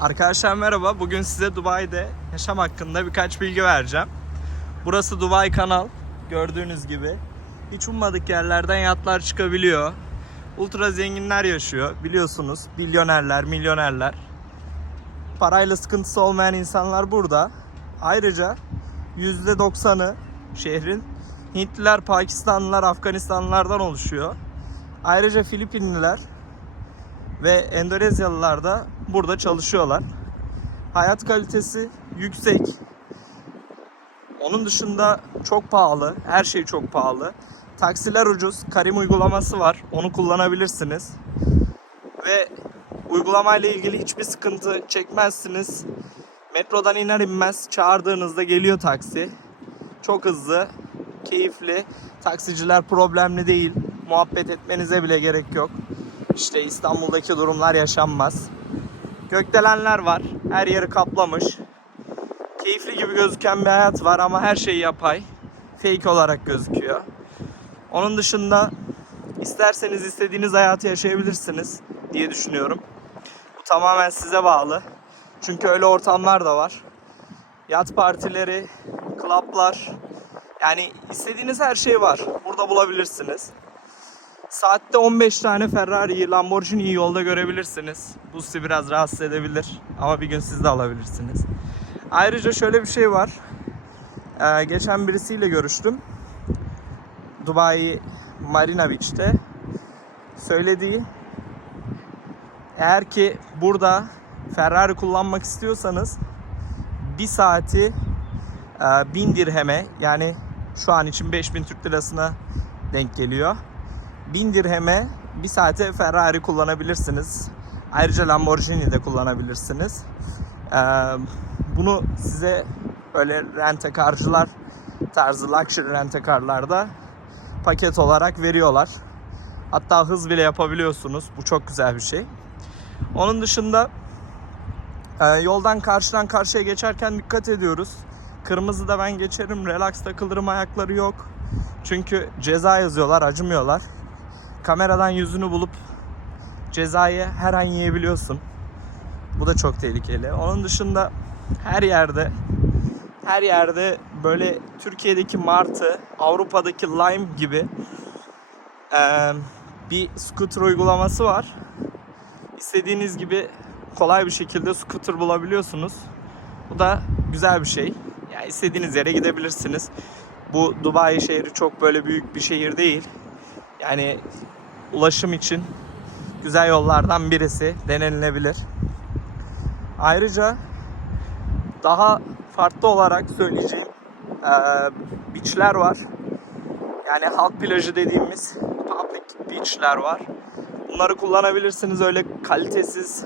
Arkadaşlar merhaba. Bugün size Dubai'de yaşam hakkında birkaç bilgi vereceğim. Burası Dubai Kanal. Gördüğünüz gibi. Hiç ummadık yerlerden yatlar çıkabiliyor. Ultra zenginler yaşıyor. Biliyorsunuz milyonerler, milyonerler. Parayla sıkıntısı olmayan insanlar burada. Ayrıca %90'ı şehrin Hintliler, Pakistanlılar, Afganistanlılardan oluşuyor. Ayrıca Filipinliler ve Endonezyalılar da burada çalışıyorlar. Hayat kalitesi yüksek. Onun dışında çok pahalı. Her şey çok pahalı. Taksiler ucuz. Karim uygulaması var. Onu kullanabilirsiniz. Ve uygulamayla ilgili hiçbir sıkıntı çekmezsiniz. Metrodan iner inmez çağırdığınızda geliyor taksi. Çok hızlı, keyifli. Taksiciler problemli değil. Muhabbet etmenize bile gerek yok. İşte İstanbul'daki durumlar yaşanmaz. Gökdelenler var. Her yeri kaplamış. Keyifli gibi gözüken bir hayat var ama her şey yapay. Fake olarak gözüküyor. Onun dışında isterseniz istediğiniz hayatı yaşayabilirsiniz diye düşünüyorum. Bu tamamen size bağlı. Çünkü öyle ortamlar da var. Yat partileri, klaplar. Yani istediğiniz her şey var. Burada bulabilirsiniz. Saatte 15 tane Ferrari'yi, Lamborghini'yi yolda görebilirsiniz. Bu sizi biraz rahatsız edebilir ama bir gün siz de alabilirsiniz. Ayrıca şöyle bir şey var. Ee, geçen birisiyle görüştüm. Dubai Marina Beach'te. Söylediği eğer ki burada Ferrari kullanmak istiyorsanız bir saati e, 1000 dirheme yani şu an için 5000 Türk lirasına denk geliyor. 1000 dirheme bir saate Ferrari kullanabilirsiniz. Ayrıca Lamborghini de kullanabilirsiniz. Ee, bunu size böyle rentekarcılar tarzı luxury rentekarlarda paket olarak veriyorlar. Hatta hız bile yapabiliyorsunuz. Bu çok güzel bir şey. Onun dışında e, yoldan karşıdan karşıya geçerken dikkat ediyoruz. Kırmızıda ben geçerim, relax takılırım ayakları yok. Çünkü ceza yazıyorlar, acımıyorlar. Kameradan yüzünü bulup cezayı her an yiyebiliyorsun. Bu da çok tehlikeli. Onun dışında her yerde her yerde böyle Türkiye'deki martı, Avrupa'daki lime gibi eee, bir scooter uygulaması var. İstediğiniz gibi kolay bir şekilde scooter bulabiliyorsunuz. Bu da güzel bir şey. Yani istediğiniz yere gidebilirsiniz. Bu Dubai şehri çok böyle büyük bir şehir değil. Yani ulaşım için güzel yollardan birisi denenilebilir. Ayrıca daha farklı olarak söyleyeceğim eee beachler var. Yani halk plajı dediğimiz public beachler var. Bunları kullanabilirsiniz öyle kalitesiz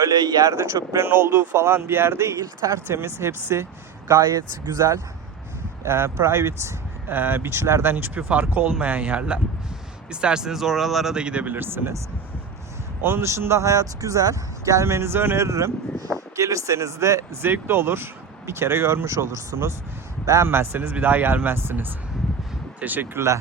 böyle yerde çöplerin olduğu falan bir yer değil. Tertemiz hepsi gayet güzel. Eee, private eee, beachlerden hiçbir farkı olmayan yerler. İsterseniz oralara da gidebilirsiniz. Onun dışında hayat güzel. Gelmenizi öneririm. Gelirseniz de zevkli olur. Bir kere görmüş olursunuz. Beğenmezseniz bir daha gelmezsiniz. Teşekkürler.